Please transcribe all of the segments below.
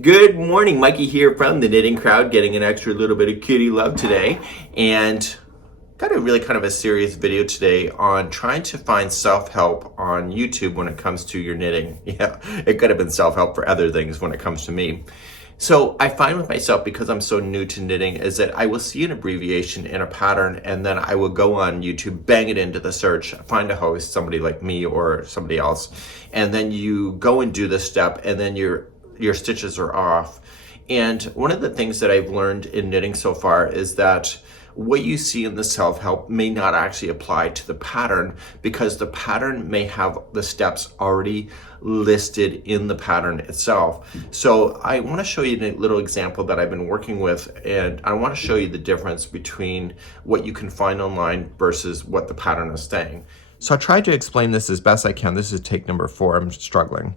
Good morning, Mikey here from the Knitting Crowd, getting an extra little bit of kitty love today, and got a really kind of a serious video today on trying to find self-help on YouTube when it comes to your knitting. Yeah, it could have been self-help for other things when it comes to me. So I find with myself, because I'm so new to knitting, is that I will see an abbreviation in a pattern and then I will go on YouTube, bang it into the search, find a host, somebody like me or somebody else, and then you go and do this step and then your stitches are off. And one of the things that I've learned in knitting so far is that what you see in the self-help may not actually apply to the pattern, because the pattern may have the steps already listed in the pattern itself. So I want to show you a little example that I've been working with, and I want to show you the difference between what you can find online versus what the pattern is saying. So I tried to explain this as best I can. This is take number 4. I'm struggling.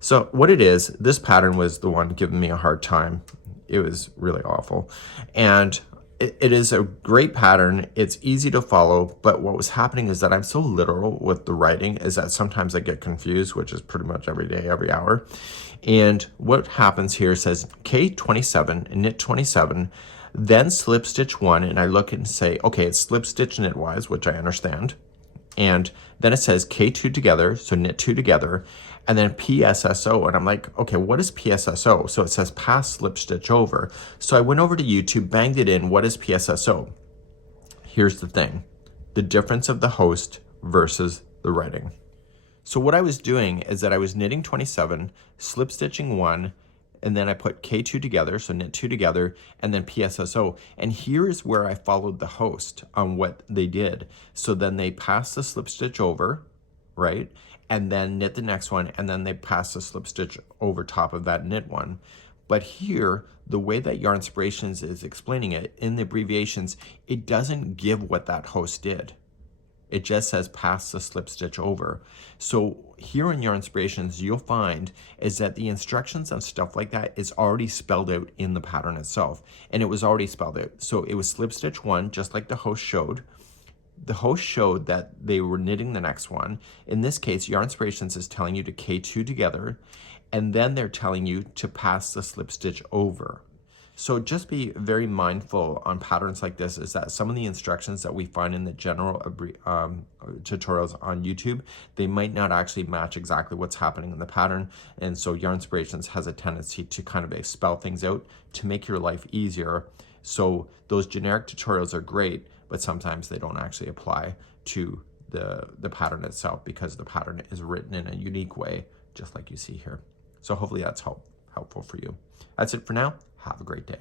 So what it is, this pattern was the one giving me a hard time. It was really awful. And it is a great pattern. It's easy to follow, but what was happening is that I'm so literal with the writing is that sometimes I get confused, which is pretty much every day, every hour. And what happens here says K27, knit 27, then slip stitch 1, and I look and say, okay, it's slip stitch knitwise, which I understand. And then it says K2 together, so knit 2 together, and then PSSO, and I'm like, okay, what is PSSO? So it says pass slip stitch over. So I went over to YouTube, banged it in, what is PSSO? Here's the thing, the difference of the host versus the writing. So what I was doing is that I was knitting 27, slip stitching 1, and then I put K2 together, so knit 2 together, and then PSSO. And here is where I followed the host on what they did. So then they pass the slip stitch over, right? And then knit the next one, and then they pass the slip stitch over top of that knit one. But here, the way that Yarnspirations is explaining it in the abbreviations, it doesn't give what that host did. It just says pass the slip stitch over. So here in Yarnspirations, you'll find is that the instructions and stuff like that is already spelled out in the pattern itself. And it was already spelled out. So it was slip stitch 1, just like the host showed. The host showed that they were knitting the next one. In this case, Yarnspirations is telling you to K2 together, and then they're telling you to pass the slip stitch over. So just be very mindful on patterns like this, is that some of the instructions that we find in the general tutorials on YouTube, they might not actually match exactly what's happening in the pattern. And so Yarnspirations has a tendency to kind of spell things out to make your life easier. So those generic tutorials are great, but sometimes they don't actually apply to the pattern itself, because the pattern is written in a unique way, just like you see here. So hopefully that's helpful for you. That's it for now. Have a great day.